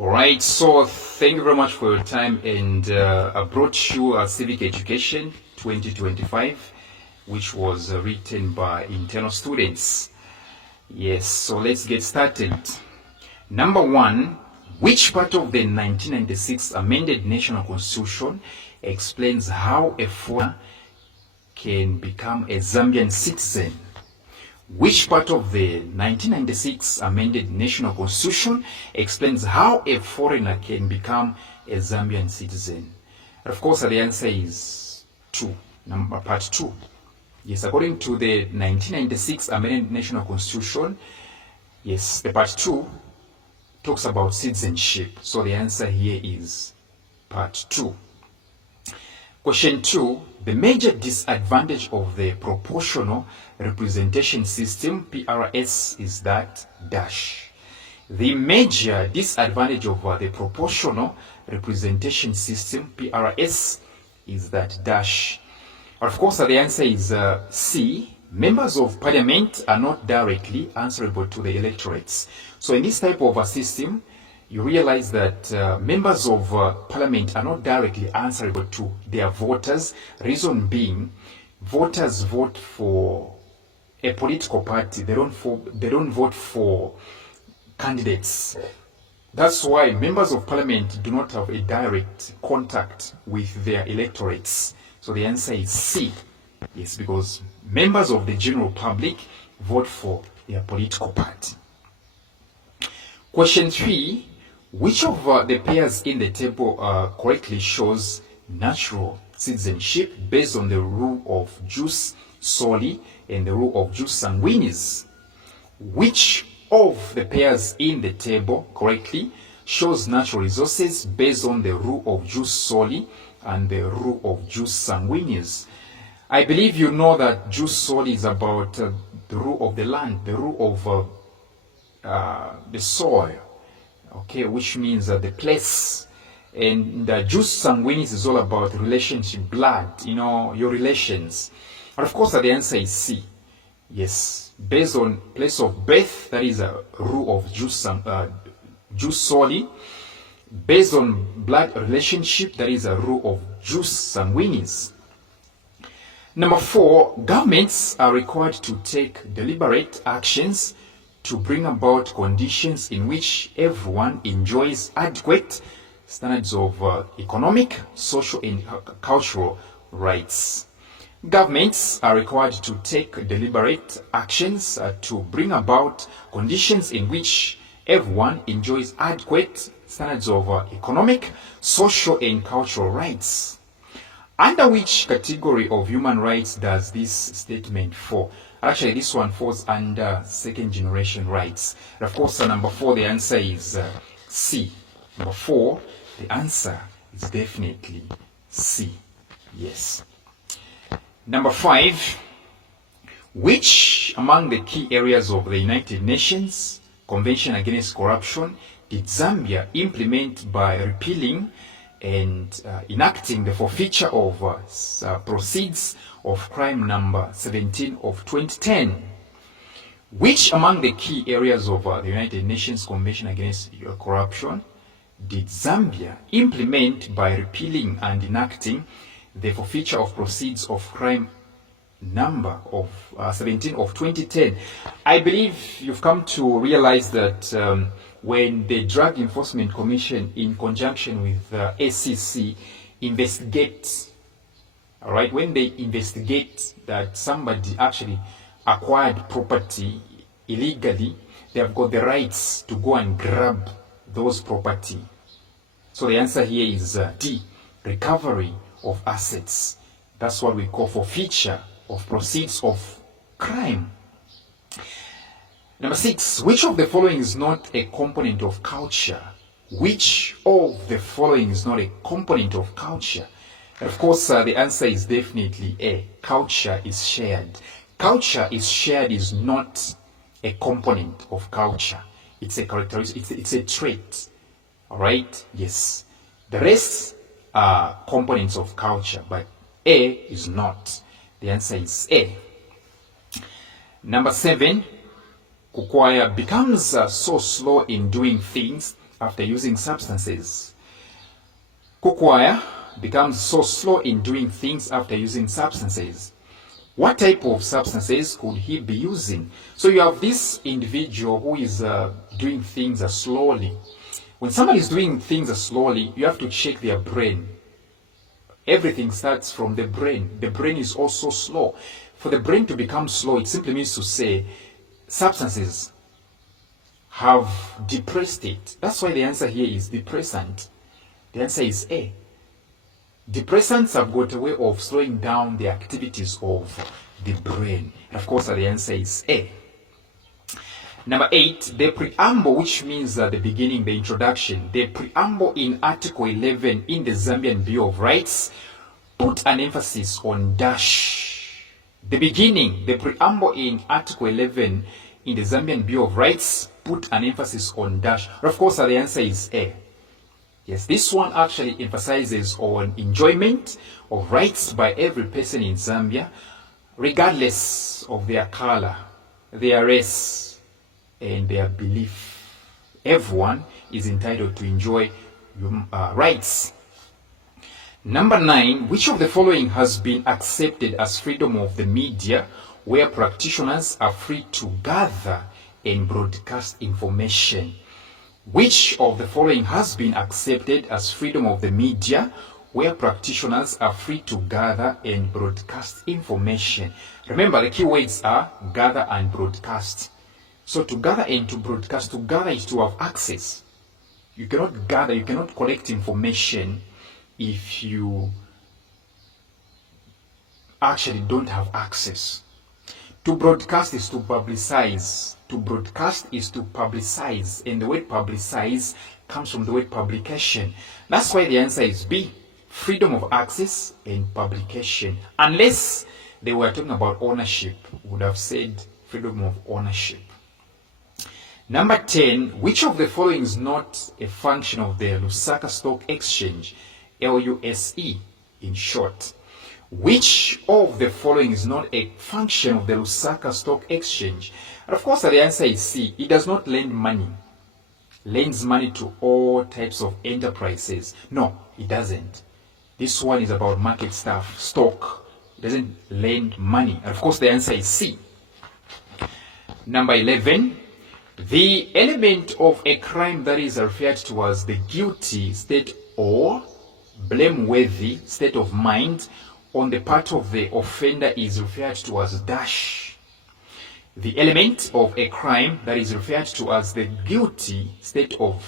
All right, so thank you very much for your time, and I brought you Civic Education 2025, which was written by internal students. Yes, so let's get started. Number one, which part of the 1996 amended National Constitution explains how a foreigner can become a Zambian citizen? Which part of the 1996 amended National Constitution explains how a foreigner can become a Zambian citizen? Of course, the answer is part 2. Yes, according to the 1996 amended National Constitution, yes, the part 2 talks about citizenship. So the answer here is part 2. Question 2, the major disadvantage of the proportional representation system, PRS, is that dash. The major disadvantage of the proportional representation system, PRS, is that dash. Of course, the answer is C. Members of parliament are not directly answerable to the electorates. So in this type of a system, you realize that members of parliament are not directly answerable to their voters. Reason being, voters vote for a political party. They don't vote for candidates. That's why members of parliament do not have a direct contact with their electorates. So the answer is C. Yes, because members of the general public vote for their political party. Question 3. Which of the pairs in the table correctly shows natural citizenship based on the rule of jus soli and the rule of jus sanguinis? Which of the pairs in the table correctly shows natural resources based on the rule of jus soli and the rule of jus sanguinis? I believe you know that jus soli is about the rule of the land, the rule of the soil. Okay, which means the place. And the jus sanguinis is all about relationship, blood, your relations. And of course, the answer is C. Yes, based on place of birth, that is a rule of jus soli. Based on blood relationship, that is a rule of jus sanguinis. Number 4, governments are required to take deliberate actions to bring about conditions in which everyone enjoys adequate standards of economic, social, and cultural rights. Governments are required to take deliberate actions to bring about conditions in which everyone enjoys adequate standards of economic, social, and cultural rights. Under which category of human rights does this statement fall? Actually, this one falls under second generation rights. And of course, number 4, the answer is C. Number 4, the answer is definitely C. Yes. Number 5, which among the key areas of the United Nations Convention Against Corruption did Zambia implement by repealing and enacting the forfeiture of proceeds of crime number 17 of 2010? Which among the key areas of the United Nations Convention Against Corruption did Zambia implement by repealing and enacting the forfeiture of proceeds of crime number of 17 of 2010? I believe you've come to realize that when the Drug Enforcement Commission, in conjunction with ACC, investigates, all right, when they investigate that somebody actually acquired property illegally, they have got the rights to go and grab those property. So the answer here is D, recovery of assets. That's what we call forfeiture of proceeds of crime. Number 6, which of the following is not a component of culture? Which of the following is not a component of culture? And of course, the answer is definitely A. Culture is shared. Culture is shared is not a component of culture. It's a characteristic, it's a trait. All right? Yes. The rest are components of culture, but A is not. The answer is A. Number 7, Kukwaya becomes so slow in doing things after using substances. Kukwaya becomes so slow in doing things after using substances. What type of substances could he be using? So you have this individual who is doing things slowly. When somebody is doing things slowly, you have to check their brain. Everything starts from the brain. The brain is also slow. For the brain to become slow, it simply means to say substances have depressed it. That's why the answer here is depressant. The answer is A. Depressants have got a way of slowing down the activities of the brain. And of course, the answer is A. Number 8, the preamble, which means the beginning, the introduction. The preamble in Article 11 in the Zambian Bill of Rights put an emphasis on dash. The beginning, the preamble in Article 11 in the Zambian Bill of Rights put an emphasis on dash. Of course, the answer is A. Yes, this one actually emphasizes on enjoyment of rights by every person in Zambia, regardless of their color, their race, and their belief. Everyone is entitled to enjoy rights. Number 9, which of the following has been accepted as freedom of the media, where practitioners are free to gather and broadcast information? Which of the following has been accepted as freedom of the media, where practitioners are free to gather and broadcast information? Remember, the key words are gather and broadcast. So to gather and to broadcast, to gather is to have access. You cannot gather, you cannot collect information if you actually don't have access. To broadcast is to publicize. To broadcast is to publicize. And the word publicize comes from the word publication. That's why the answer is B. Freedom of access and publication. Unless they were talking about ownership, would have said freedom of ownership. Number 10, which of the following is not a function of the Lusaka Stock Exchange, LUSE in short? Which of the following is not a function of the Lusaka Stock Exchange? And of course, the answer is C. It does not lend money. Lends money to all types of enterprises. No, it doesn't. This one is about market stuff, stock. It doesn't lend money. And of course, the answer is C. Number 11, the element of a crime that is referred to as the guilty state or blameworthy state of mind on the part of the offender is referred to as dash. The element of a crime that is referred to as the guilty state or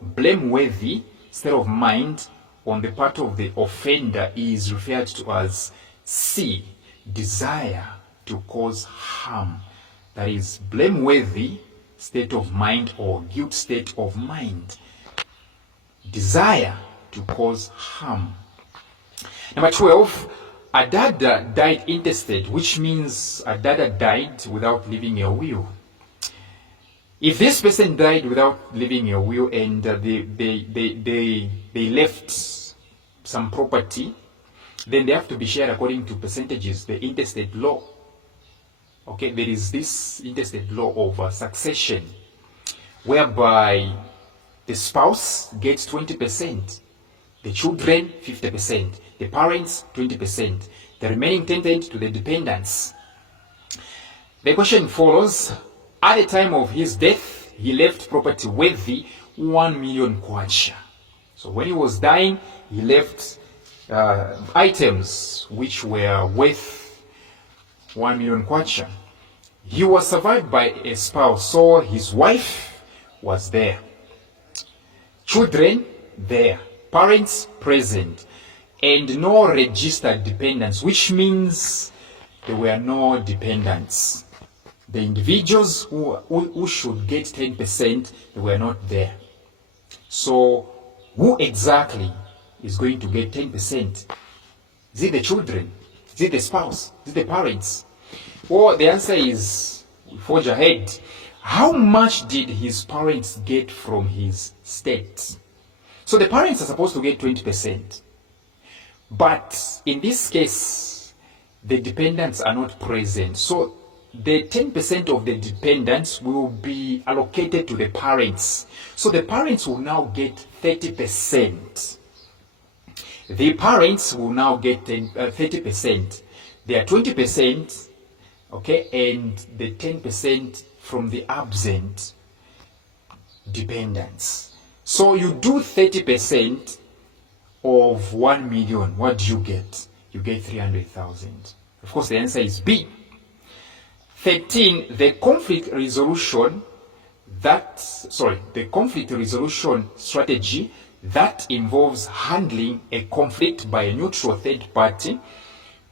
blameworthy state of mind on the part of the offender is referred to as C, desire to cause harm. That is blameworthy state of mind or guilt state of mind. Desire to cause harm. Number 12, Adada died intestate, which means Adada died without leaving a will. If this person died without leaving a will and they left some property, then they have to be shared according to percentages, the intestate law. Okay, there is this intestate law of succession, whereby the spouse gets 20%, the children 50%, the parents 20%, the remaining 10% to the dependents. The question follows: at the time of his death, he left property worthy 1 million kwacha. So when he was dying, he left items which were worth 1 million kwacha. He was survived by a spouse, so his wife was there, children there, parents present, and no registered dependents, which means there were no dependents. The individuals who should get 10%, they were not there. So who exactly is going to get 10%? Is it the children? Is it the spouse? Is it the parents? Well, the answer is, we forge ahead. How much did his parents get from his state? So the parents are supposed to get 20%. But in this case, the dependents are not present. So the 10% of the dependents will be allocated to the parents. So the parents will now get 30%. The parents will now get 30%. There are 20%, okay, and the 10% from the absent dependents. So you do 30% of 1 million. What do you get? You get 300,000. Of course, the answer is B. 13, the conflict resolution strategy that involves handling a conflict by a neutral third party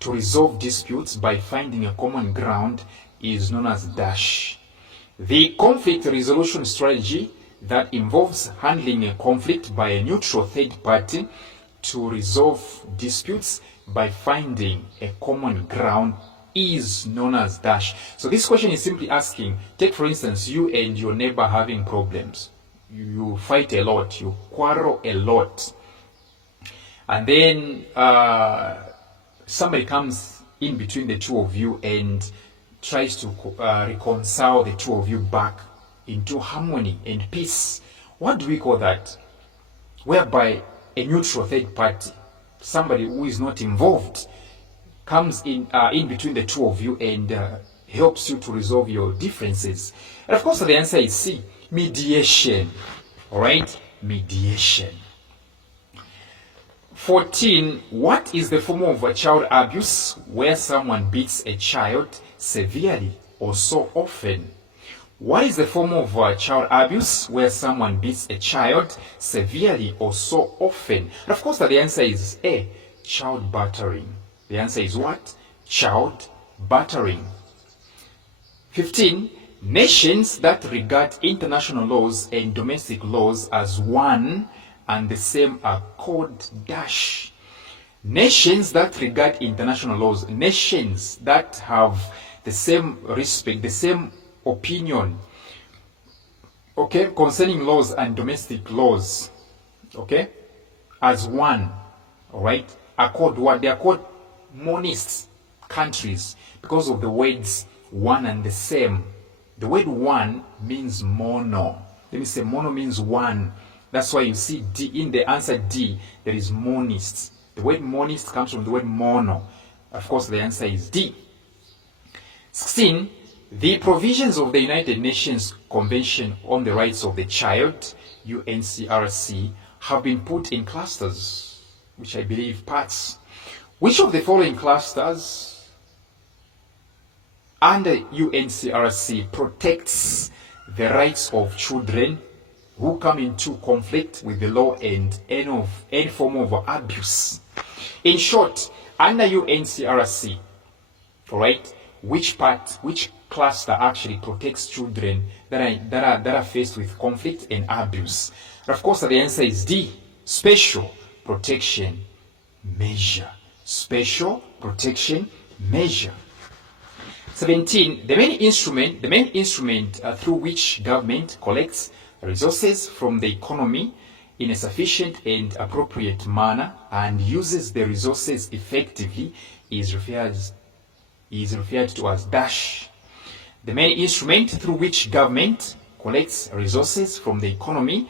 to resolve disputes by finding a common ground is known as dash. The conflict resolution strategy that involves handling a conflict by a neutral third party to resolve disputes by finding a common ground is known as dash. So this question is simply asking, take for instance, you and your neighbor having problems. You fight a lot, you quarrel a lot. And then somebody comes in between the two of you and tries to reconcile the two of you back into harmony and peace. What do we call that? Whereby a neutral third party, somebody who is not involved, comes in between the two of you and helps you to resolve your differences. And of course, the answer is C, mediation. All right, mediation. 14, what is the form of a child abuse where someone beats a child severely or so often? What is the form of child abuse where someone beats a child severely or so often? And of course, the answer is A, child battering. The answer is what? Child battering. 15, nations that regard international laws and domestic laws as one and the same are called dash. Nations that regard international laws, nations that have the same respect, the same opinion, okay, concerning laws and domestic laws, okay, as one, all right, are called what? They are called monist countries because of the words one and the same. The word one means mono. Let me say mono means one. That's why you see D in the answer D, there is monist. The word monist comes from the word mono. Of course, the answer is D. 16, the provisions of the United Nations Convention on the Rights of the Child, UNCRC, have been put in clusters, which I believe parts. Which of the following clusters under UNCRC protects the rights of children who come into conflict with the law and any form of abuse? In short, under UNCRC, all right, which cluster actually protects children that are faced with conflict and abuse? And of course, the answer is D, special protection measure. Special protection measure. 17, the main instrument through which government collects resources from the economy in a sufficient and appropriate manner and uses the resources effectively is referred to as dash. The main instrument through which government collects resources from the economy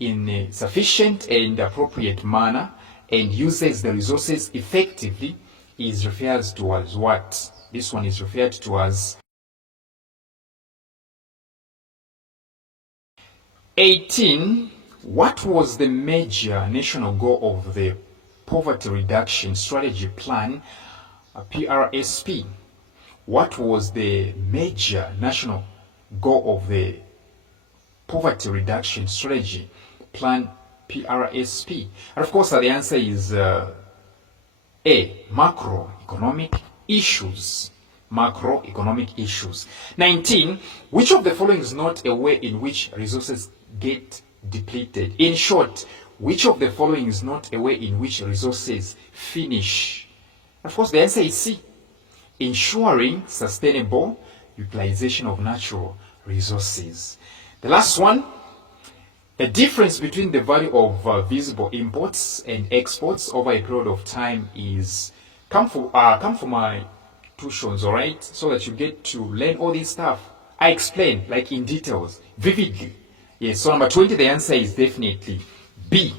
in a sufficient and appropriate manner and uses the resources effectively is referred to as what? This one is referred to as 18. What was the major national goal of the Poverty Reduction Strategy Plan, PRSP? What was the major national goal of the Poverty Reduction Strategy Plan, PRSP? And of course, the answer is A, macroeconomic issues. Macroeconomic issues. 19, which of the following is not a way in which resources get depleted? In short, which of the following is not a way in which resources finish? Of course, the answer is C, ensuring sustainable utilization of natural resources. The last one, the difference between the value of visible imports and exports over a period of time is come from tuitions, all right? So that you get to learn all this stuff. I explain like in details, vividly. Yes, so number 20, the answer is definitely B.